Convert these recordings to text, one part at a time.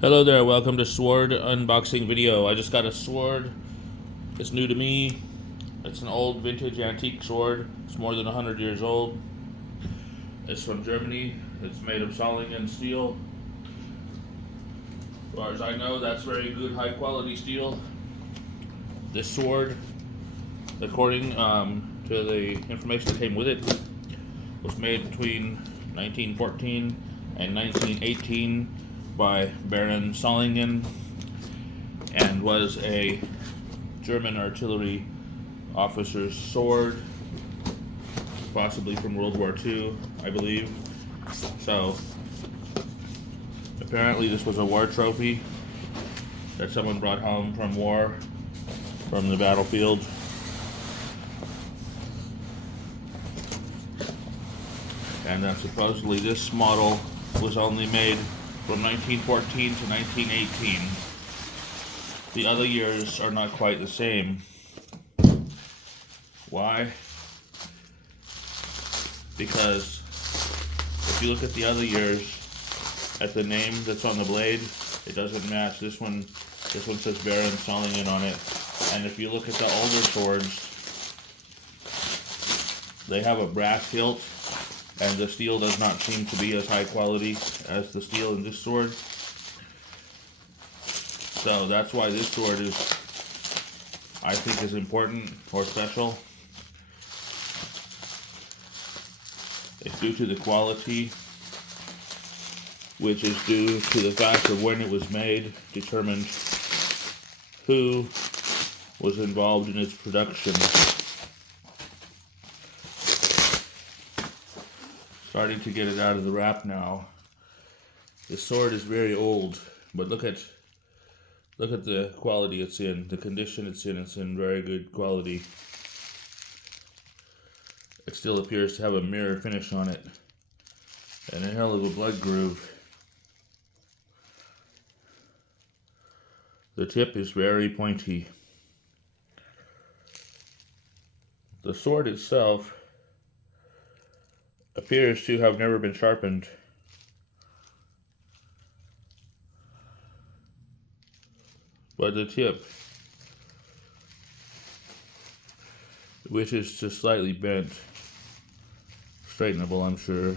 Hello there, welcome to sword unboxing video. I just got a sword. It's new to me. It's an old vintage antique sword. It's more than 100 years old. It's from Germany. It's made of Solingen steel. As far as I know, that's very good, high quality steel. This sword, according to the information that came with it, was made between 1914 and 1918 by Baron Solingen and was a German artillery officer's sword, possibly from World War II, I believe. So apparently this was a war trophy that someone brought home from war, from the battlefield. And supposedly this model was only made from 1914 to 1918. The other years are not quite the same. Why? Because if you look at the other years, at the name that's on the blade, it doesn't match. This one says Baron Solingen on it. And if you look at the older swords, they have a brass hilt, and the steel does not seem to be as high quality as the steel in this sword. So that's why this sword is, I think, is important or special. It's due to the quality, which is due to the fact of when it was made, determined who was involved in its production. Starting to get it out of the wrap now. This sword is very old, but look at the quality it's in, the condition it's in. It's in very good quality. It still appears to have a mirror finish on it, and a hell of a blood groove. The tip is very pointy. The sword itself appears to have never been sharpened. But the tip, which is just slightly bent, straightenable, I'm sure.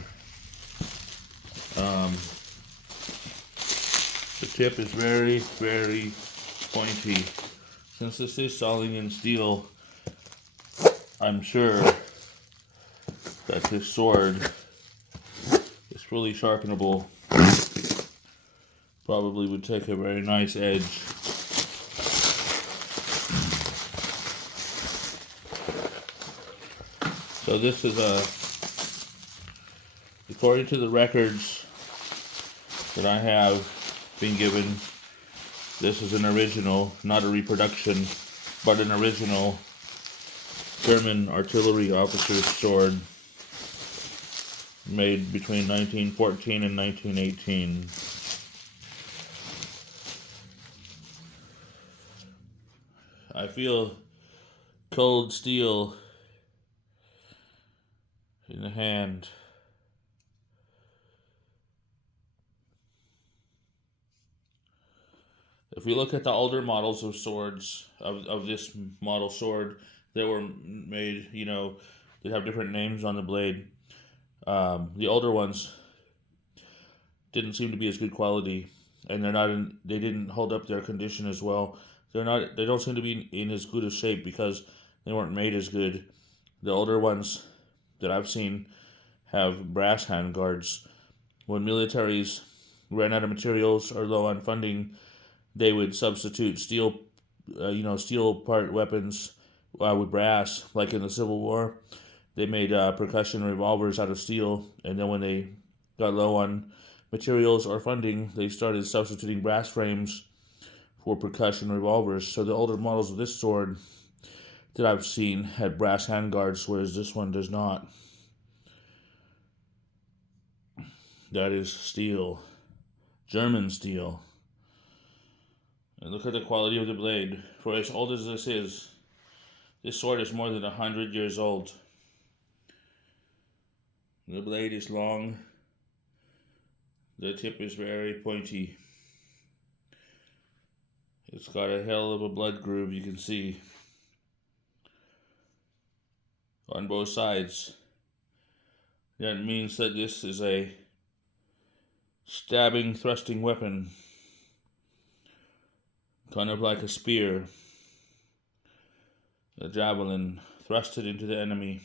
The tip is very, very pointy. Since this is Solingen steel, I'm sure that this sword is fully sharpenable. Probably would take a very nice edge. So this is according to the records that I have been given, this is an original, not a reproduction, but an original German artillery officer's sword made between 1914 and 1918. I feel cold steel in the hand. If we look at the older models of swords, of this model sword, that were made, they have different names on the blade. The older ones didn't seem to be as good quality, and they didn't hold up their condition as well. They don't seem to be in as good a shape because they weren't made as good. The older ones that I've seen have brass handguards. When militaries ran out of materials or low on funding, they would substitute steel part weapons with brass, like in the Civil War. They made percussion revolvers out of steel, and then when they got low on materials or funding, they started substituting brass frames for percussion revolvers. So the older models of this sword that I've seen had brass handguards, whereas this one does not. That is steel, German steel. And look at the quality of the blade. For as old as this is, this sword is more than 100 years old. The blade is long. The tip is very pointy. It's got a hell of a blood groove, you can see, on both sides. That means that this is a stabbing, thrusting weapon, kind of like a spear, a javelin thrusted into the enemy.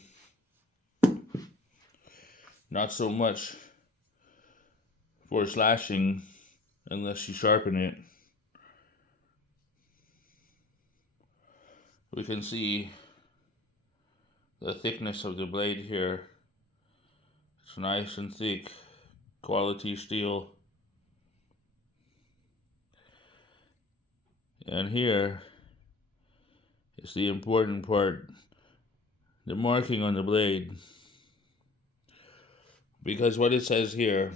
Not so much for slashing unless you sharpen it. We can see the thickness of the blade here. It's nice and thick, quality steel. And here is the important part, the marking on the blade. Because what it says here,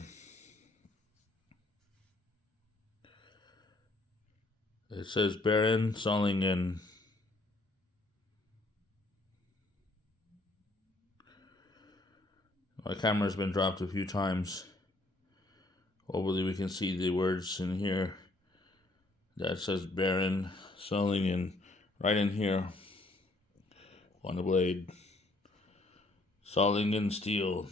it says Baron Solingen. My camera's been dropped a few times. Hopefully we can see the words in here. That says Baron Solingen right in here on the blade. Solingen steel.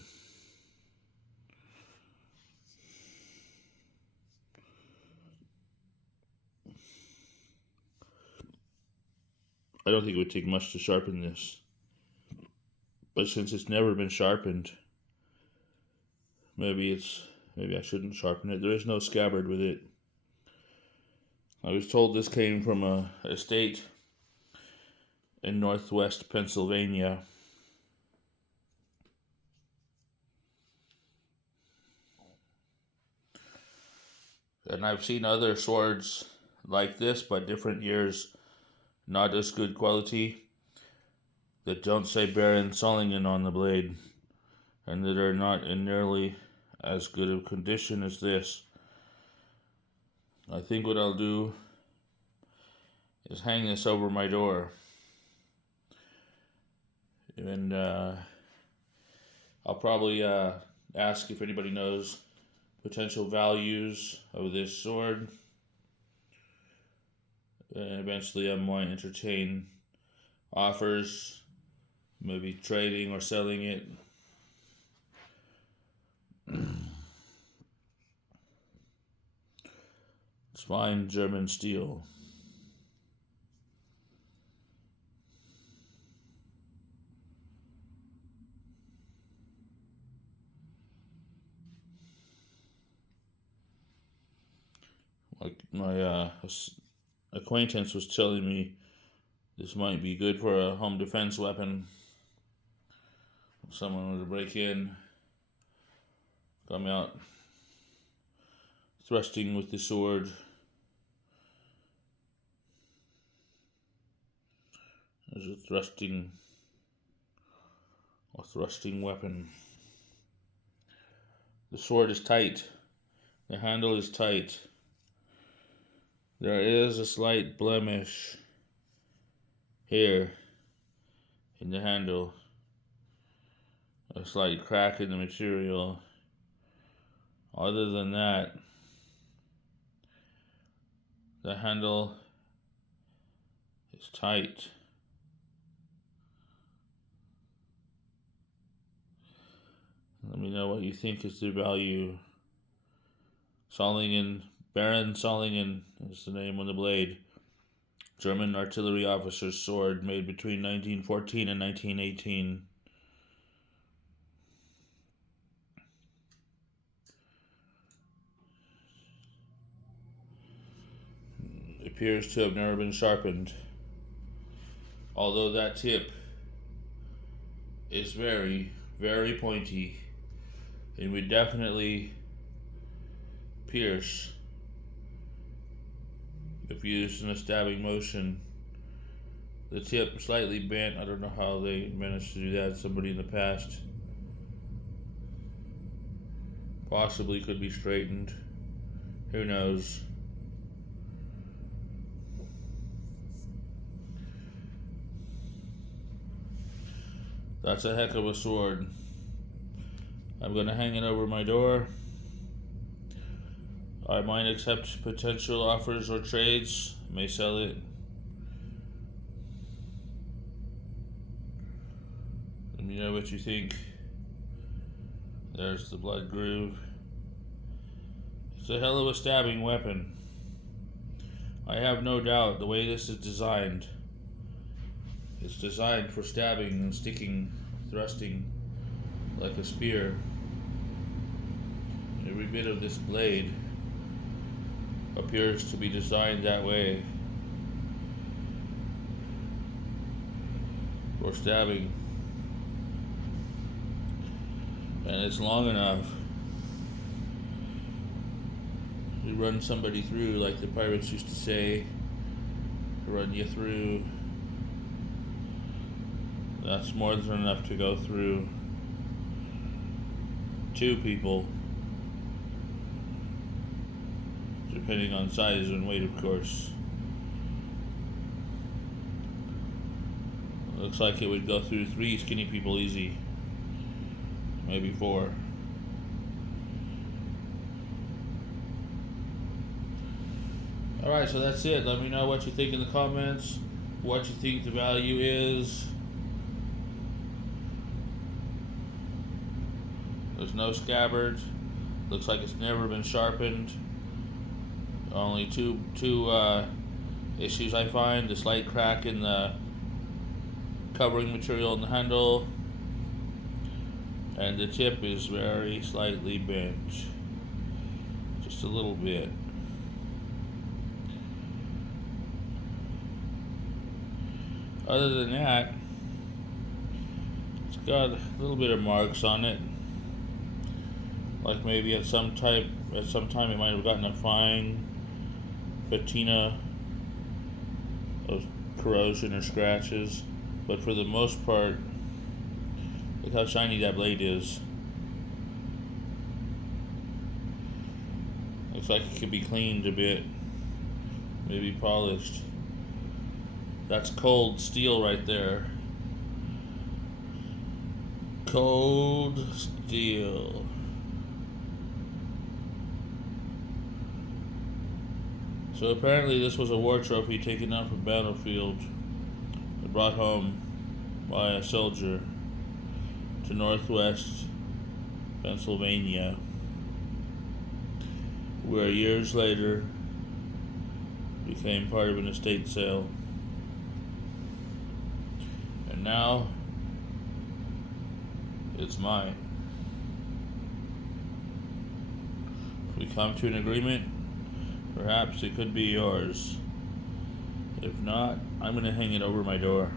I don't think it would take much to sharpen this. But since it's never been sharpened, maybe I shouldn't sharpen it. There is no scabbard with it. I was told this came from a estate in northwest Pennsylvania. And I've seen other swords like this, but different years, not as good quality, that don't say Baron Solingen on the blade, and that are not in nearly as good of condition as this. I think what I'll do is hang this over my door, and I'll probably ask if anybody knows potential values of this sword, and eventually I might entertain offers, maybe trading or selling it. It's fine German steel. My acquaintance was telling me this might be good for a home defense weapon. If someone were to break in, come out thrusting with the sword. There's a thrusting weapon. The sword is tight. The handle is tight. There is a slight blemish here in the handle. A slight crack in the material. Other than that, the handle is tight. Let me know what you think is the value. Solingen, Baron Solingen is the name on the blade. German artillery officer's sword made between 1914 and 1918. It appears to have never been sharpened, although that tip is very, very pointy and would definitely pierce if used in a stabbing motion. The tip slightly bent. I don't know how they managed to do that. Somebody in the past possibly could be straightened. Who knows? That's a heck of a sword. I'm going to hang it over my door. I might accept potential offers or trades, may sell it. Let me know what you think. There's the blood groove. It's a hell of a stabbing weapon. I have no doubt the way this is designed, it's designed for stabbing and sticking, thrusting like a spear. Every bit of this blade appears to be designed that way, for stabbing. And it's long enough to run somebody through, like the pirates used to say, run you through. That's more than enough to go through two people, depending on size and weight, of course. Looks like it would go through 3 skinny people easy, maybe 4. Alright, so that's it. Let me know what you think in the comments, what you think the value is. There's no scabbard. Looks like it's never been sharpened. Only two issues I find: the slight crack in the covering material in the handle, and the tip is very slightly bent, just a little bit. Other than that, it's got a little bit of marks on it, like maybe at some time it might have gotten a fine patina of corrosion or scratches, but for the most part, look how shiny that blade is. Looks like it could be cleaned a bit, maybe polished. That's cold steel right there. Cold steel. So apparently this was a war trophy taken off a battlefield and brought home by a soldier to northwest Pennsylvania, where years later became part of an estate sale. And now it's mine. If we come to an agreement, perhaps it could be yours. If not, I'm going to hang it over my door.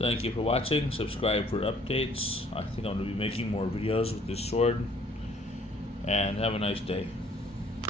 Thank you for watching. Subscribe for updates. I think I'm going to be making more videos with this sword. And have a nice day.